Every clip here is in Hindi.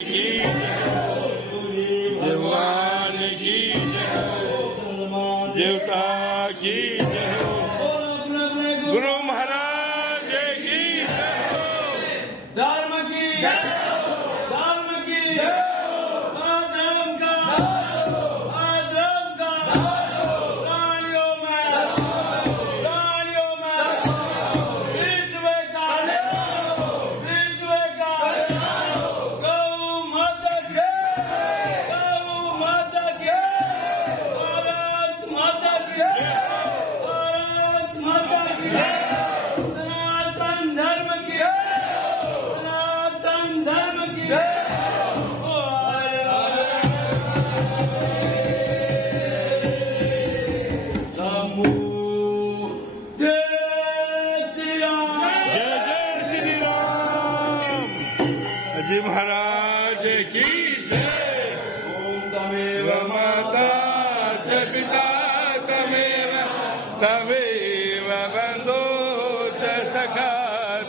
की जवान की देवता की जय हो, गुरु महाराज की जय हो, धर्म की धर्म की धर्म का प्राणियों में विश्व का गौ माता की भारत माता की सनातन धर्म की सनातन धर्म की जय जय श्री राम। अजय महाराज की जय। ओम तमेव माता च पिता तमेव तमेव बंधो च सखा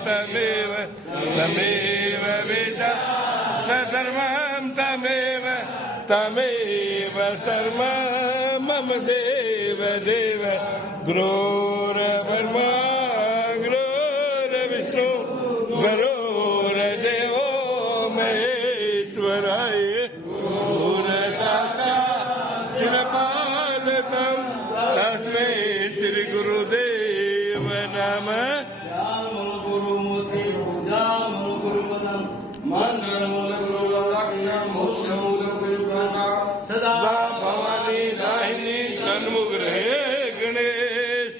तमेव तमेव वेदा सधर्मं तमेव तमेव सर्व मम देव देव गुरोर्ब्रह्मा गुरोर्विष्णु गुरोर्देवो महेश्वराय गुरुसाक्षात् कृपालतं तस्मै श्री गुरुदेव नमः। गुरुमूर्ति पूजा गुरुपदम मंत्र सदा भवानी दाहिनी सन्मुख रहे गणेश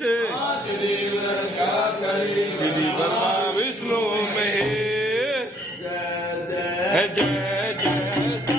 श्री ब्रह्मा विष्णु महेश जय जय जय जय